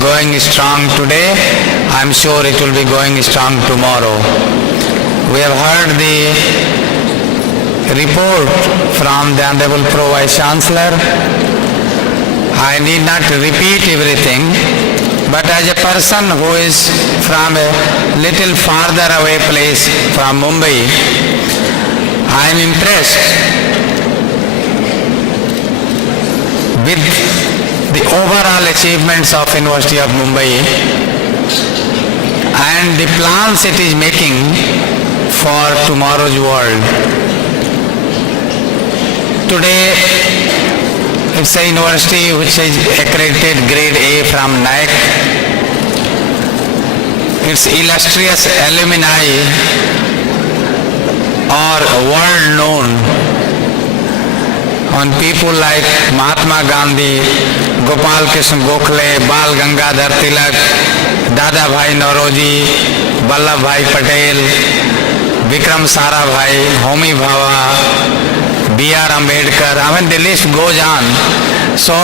going strong today, I'm sure it will be going strong tomorrow. We have heard the report from the Honorable Pro Vice Chancellor. I need not repeat everything, but as a person who is from a little farther away place from Mumbai, I am impressed with the overall achievements of University of Mumbai and the plans it is making for tomorrow's world. Today, it's a university which is accredited grade A from NAAC. Its illustrious alumni are world known on people like Mahatma Gandhi, Gopal Krishna Gokhale, Bal Gangadhar Tilak, Dada Bhai Nauroji, Vallabh Bhai Patel, Vikram Sarabhai, Homi Bhabha, B.R. Ambedkar. I mean, the list goes on. So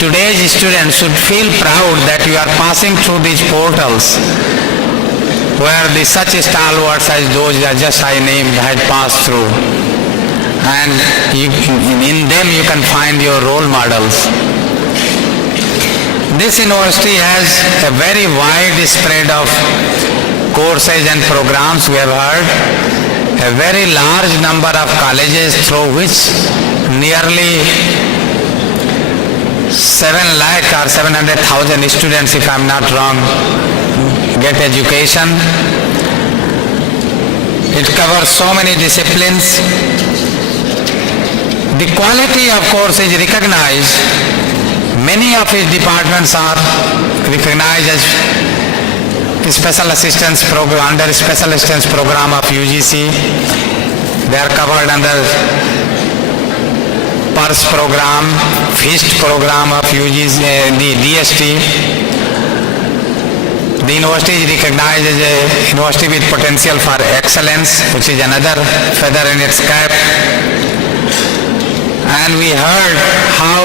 today's students should feel proud that you are passing through these portals where such stalwarts as those that just I named had passed through. And in them you can find your role models. This university has a very wide spread of courses and programs, we have heard. A very large number of colleges through which nearly 7 lakh or 700,000 students, if I am not wrong, get education. It covers so many disciplines. The quality, of course, is recognized. Many of its departments are recognized as special assistance program, under special assistance program of UGC. They are covered under PERS program, FIST program of UGC, the DST. The university is recognized as a university with potential for excellence, which is another feather in its cap. And we heard how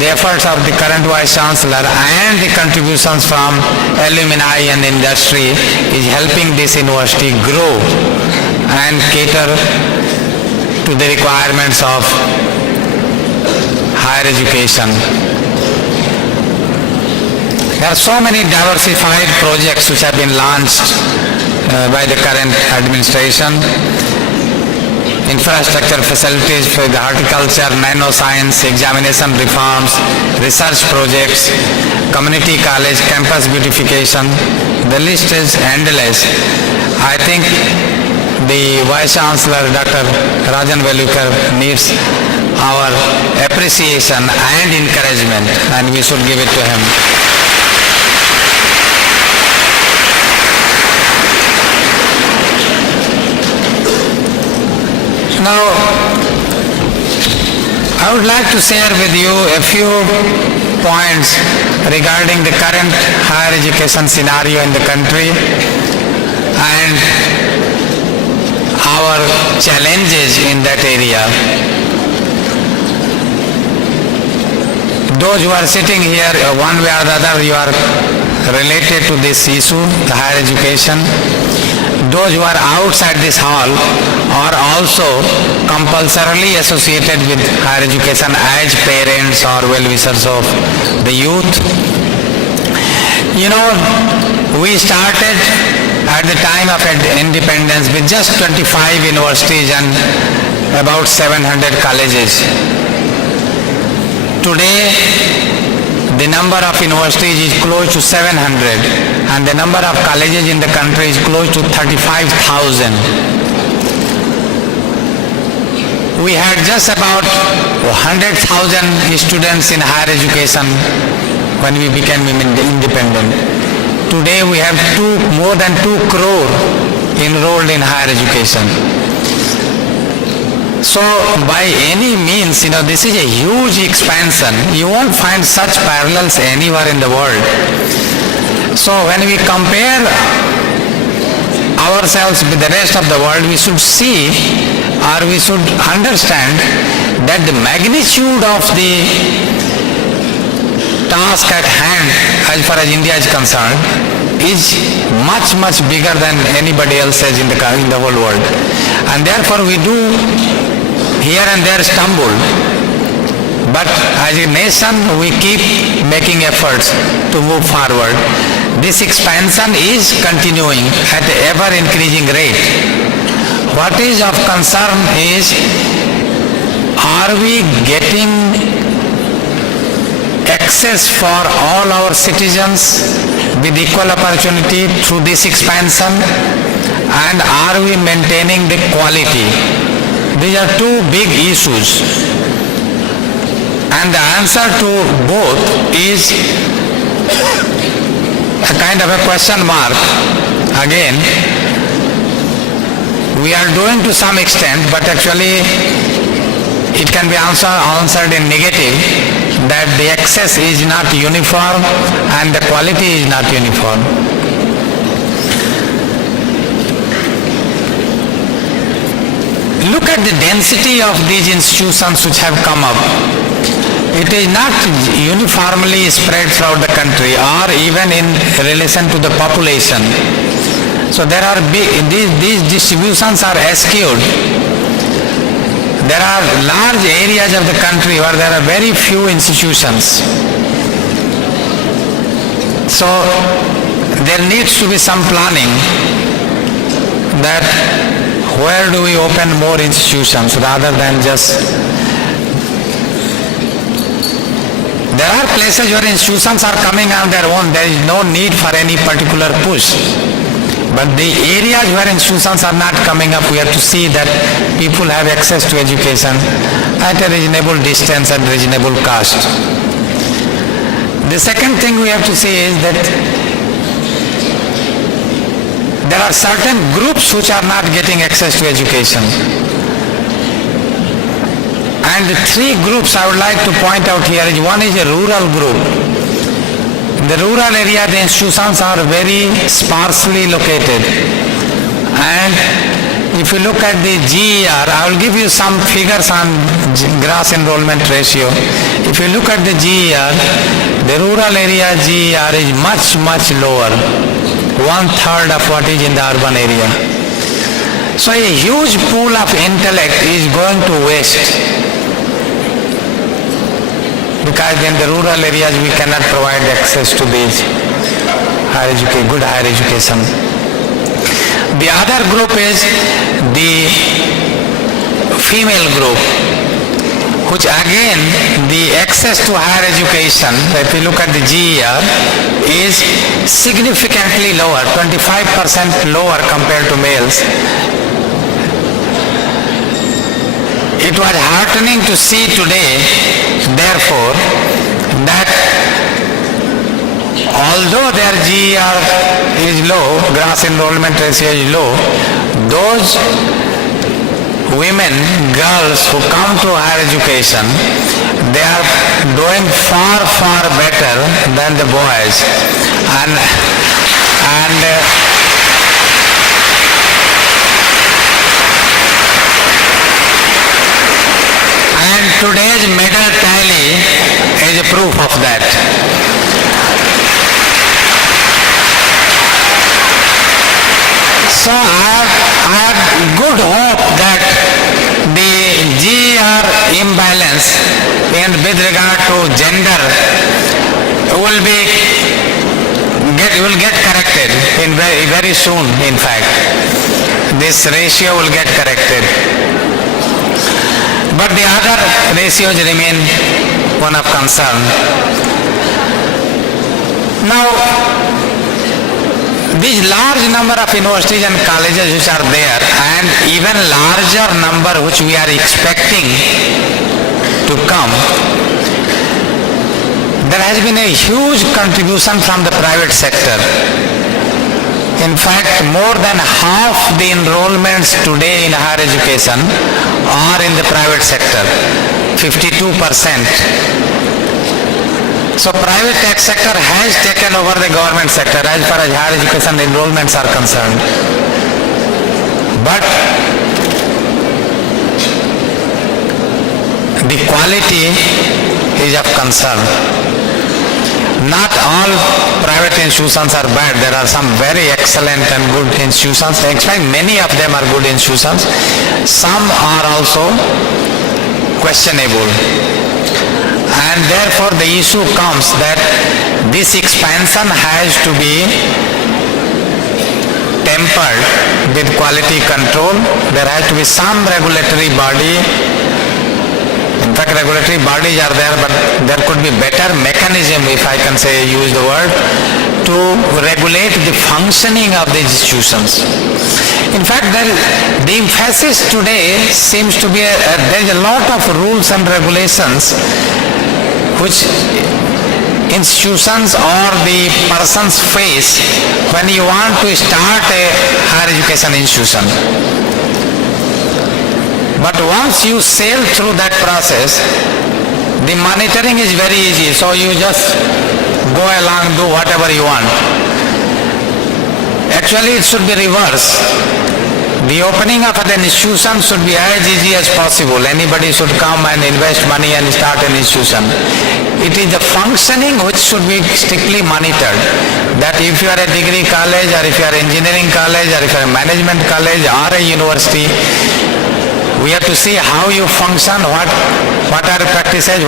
the efforts of the current Vice Chancellor and the contributions from alumni and industry is helping this university grow and cater to the requirements of higher education. There are so many diversified projects which have been launched by the current administration. Infrastructure facilities for the horticulture, nanoscience, examination reforms, research projects, community college, campus beautification. The list is endless. I think the Vice Chancellor, Dr. Rajan Velukar, needs our appreciation and encouragement, and we should give it to him. Now, I would like to share with you a few points regarding the current higher education scenario in the country and our challenges in that area. Those who are sitting here, one way or the other, you are related to this issue, the higher education. Those who are outside this hall are also compulsorily associated with higher education as parents or well-wishers of the youth. You know, we started at the time of independence with just 25 universities and about 700 colleges. Today, the number of universities is close to 700 and the number of colleges in the country is close to 35,000. We had just about 100,000 students in higher education when we became independent. Today we have more than 2 crore enrolled in higher education. So by any means, this is a huge expansion. You won't find such parallels anywhere in the world. So when we compare ourselves with the rest of the world, we should see or we should understand that the magnitude of the task at hand as far as India is concerned, is much, much bigger than anybody else in the whole world. And therefore we do here and there stumble. But as a nation, we keep making efforts to move forward. This expansion is continuing at an ever-increasing rate. What is of concern is, are we getting access for all our citizens with equal opportunity through this expansion, and are we maintaining the quality? These are two big issues, and the answer to both is a kind of a question mark. Again, we are doing to some extent, but actually it can be answered in negative, that the access is not uniform and the quality is not uniform. Look at the density of these institutions which have come up. It is not uniformly spread throughout the country or even in relation to the population. So there are these distributions are skewed. There are large areas of the country where there are very few institutions. So there needs to be some planning that where do we open more institutions rather than just... There are places where institutions are coming on their own. There is no need for any particular push. But the areas where institutions are not coming up, we have to see that people have access to education at a reasonable distance and reasonable cost. The second thing we have to see is that there are certain groups which are not getting access to education. And the three groups I would like to point out here is, one is a rural group. In the rural area, the institutions are very sparsely located. And if you look at the GER, I will give you some figures on gross enrollment ratio. If you look at the GER, the rural area GER is much, much lower, 1/3 of what is in the urban area. So a huge pool of intellect is going to waste, because in the rural areas we cannot provide access to these good higher education. The other group is the female group, which again the access to higher education, if you look at the GER, is significantly lower, 25% lower compared to males. It was heartening to see today, therefore, that although their GER is low, gross enrollment ratio is low, those women, girls who come to higher education, they are doing far, far better than the boys. And today's medal tally is a proof of that. So I have good hope that the GER imbalance with regard to gender will get corrected in very soon. In fact, this ratio will get corrected. But the other ratios remain one of concern. Now, these large number of universities and colleges which are there, and even larger number which we are expecting to come, there has been a huge contribution from the private sector. In fact, more than half the enrollments today in higher education are in the private sector, 52%. So private sector has taken over the government sector as far as higher education enrollments are concerned. But the quality is of concern. Not all institutions are bad. There are some very excellent and good institutions. In fact, many of them are good institutions. Some are also questionable. And therefore the issue comes that this expansion has to be tempered with quality control. There has to be some regulatory body. In fact, regulatory bodies are there, but there could be better mechanism, if I can say, use the word, to regulate the functioning of the institutions. In fact, the emphasis today seems to be, there is a lot of rules and regulations which institutions or the persons face when you want to start a higher education institution. But once you sail through that process, the monitoring is very easy. So you just go along, do whatever you want. Actually, it should be reverse. The opening of an institution should be as easy as possible. Anybody should come and invest money and start an institution. It is the functioning which should be strictly monitored. That if you are a degree college, or if you are engineering college, or if you are a management college or a university, we have to see how you function, what are the practices,